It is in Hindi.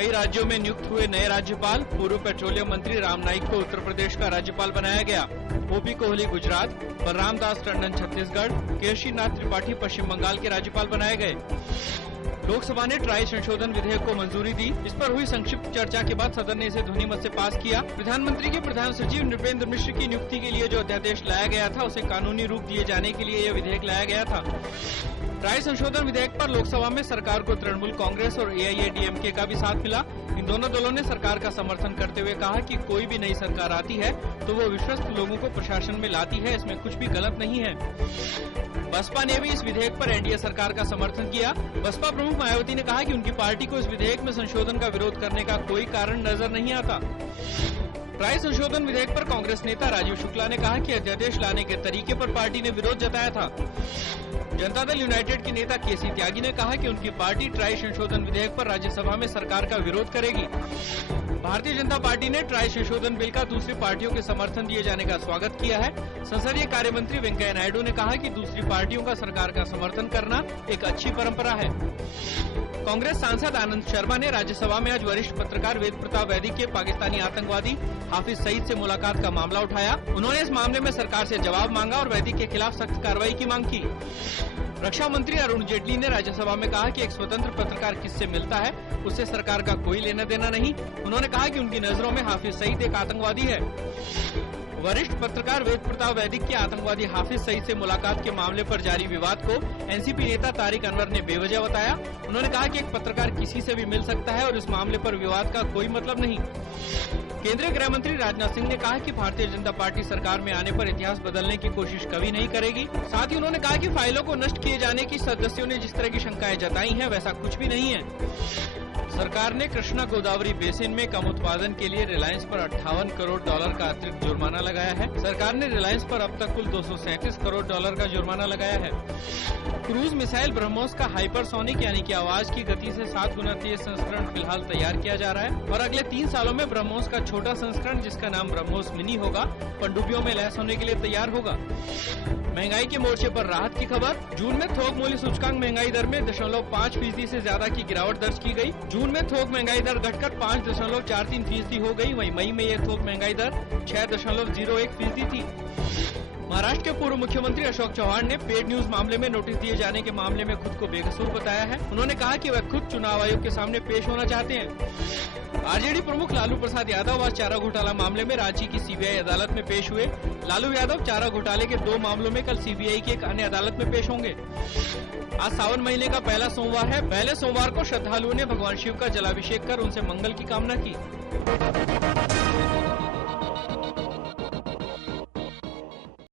कई राज्यों में नियुक्त हुए नए राज्यपाल। पूर्व पेट्रोलियम मंत्री राम नाईक को उत्तर प्रदेश का राज्यपाल बनाया गया। ओपी कोहली गुजरात, बलराम दास टंडन छत्तीसगढ़, केशरी नाथ त्रिपाठी पश्चिम बंगाल के राज्यपाल बनाए गए। लोकसभा ने ट्राई संशोधन विधेयक को मंजूरी दी। इस पर हुई संक्षिप्त चर्चा के बाद सदन ने इसे ध्वनिमत से पास किया। प्रधानमंत्री के प्रधान सचिव नृपेंद्र मिश्र की नियुक्ति के लिए जो अध्यादेश लाया गया था, उसे कानूनी रूप दिए जाने के लिए यह विधेयक लाया गया था। ट्राई संशोधन विधेयक पर लोकसभा में सरकार को तृणमूल कांग्रेस और AIADMK का भी साथ मिला। इन दोनों दलों ने सरकार का समर्थन करते हुए कहा कि कोई भी नई सरकार आती है तो वो विश्वस्त लोगों को प्रशासन में लाती है, इसमें कुछ भी गलत नहीं है। बसपा ने भी इस विधेयक पर एनडीए सरकार का समर्थन किया। बसपा प्रमुख मायावती ने कहा कि उनकी पार्टी को इस विधेयक में संशोधन का विरोध करने का कोई कारण नजर नहीं आता। ट्राई संशोधन विधेयक पर कांग्रेस नेता राजीव शुक्ला ने कहा कि अध्यादेश लाने के तरीके पर पार्टी ने विरोध जताया था। जनता दल यूनाइटेड के नेता केसी त्यागी ने कहा कि उनकी पार्टी ट्राई संशोधन विधेयक पर राज्यसभा में सरकार का विरोध करेगी। भारतीय जनता पार्टी ने ट्राई संशोधन बिल का दूसरी पार्टियों के समर्थन दिए जाने का स्वागत किया है। संसदीय कार्य मंत्री वेंकैया नायडू ने कहा कि दूसरी पार्टियों का सरकार का समर्थन करना एक अच्छी परंपरा है। कांग्रेस सांसद आनंद शर्मा ने राज्यसभा में आज वरिष्ठ पत्रकार वेद प्रताप वैदिक के पाकिस्तानी आतंकवादी हाफिज सईद से मुलाकात का मामला उठाया। उन्होंने इस मामले में सरकार से जवाब मांगा और वैदिक के खिलाफ सख्त कार्रवाई की मांग की। रक्षा मंत्री अरुण जेटली ने राज्यसभा में कहा कि एक स्वतंत्र पत्रकार किससे मिलता है, उससे सरकार का कोई लेना देना नहीं। उन्होंने कहा कि उनकी नजरों में हाफिज सईद एक आतंकवादी है। वरिष्ठ पत्रकार वेद प्रताप वैदिक के आतंकवादी हाफिज सईद से मुलाकात के मामले पर जारी विवाद को एनसीपी नेता तारिक अनवर ने बेवजह बताया। उन्होंने कहा कि एक पत्रकार किसी से भी मिल सकता है और इस मामले पर विवाद का कोई मतलब नहीं। केंद्रीय गृह मंत्री राजनाथ सिंह ने कहा कि भारतीय जनता पार्टी सरकार में आने पर इतिहास बदलने की कोशिश कभी नहीं करेगी। साथ ही उन्होंने कहा कि फाइलों को नष्ट किए जाने की सदस्यों ने जिस तरह की शंकाएं जताई हैं, वैसा कुछ भी नहीं है। सरकार ने कृष्णा गोदावरी बेसिन में कम उत्पादन के लिए रिलायंस पर $58 करोड़ का अतिरिक्त जुर्माना लगाया है। सरकार ने रिलायंस पर अब तक कुल $237 करोड़ का जुर्माना लगाया है। क्रूज मिसाइल ब्रह्मोस का हाइपरसोनिक यानी कि आवाज की गति से 7 गुना तेज संस्करण फिलहाल तैयार किया जा रहा है और अगले 3 सालों में ब्रह्मोस का छोटा संस्करण, जिसका नाम ब्रह्मोस मिनी होगा, पनडुब्बियों में लैस होने के लिए तैयार होगा। महंगाई के मोर्चे पर राहत की खबर। जून में थोक मूल्य सूचकांक महंगाई दर में 0.5% से ज्यादा की गिरावट दर्ज की गई। जून में थोक महंगाई दर घटकर 5.43% हो गई। वहीं मई में यह थोक महंगाई दर 6.01% थी। महाराष्ट्र के पूर्व मुख्यमंत्री अशोक चौहान ने पेड न्यूज मामले में नोटिस दिए जाने के मामले में खुद को बेकसूर बताया है। उन्होंने कहा कि वह खुद चुनाव आयोग के सामने पेश होना चाहते हैं। आरजेडी प्रमुख लालू प्रसाद यादव आज चारा घोटाला मामले में रांची की सीबीआई अदालत में पेश हुए। लालू यादव चारा घोटाले के 2 मामलों में कल सीबीआई की एक अन्य अदालत में पेश होंगे। आज सावन महीने का पहला सोमवार है। पहले सोमवार को श्रद्धालुओं ने भगवान शिव का जलाभिषेक कर उनसे मंगल की कामना की।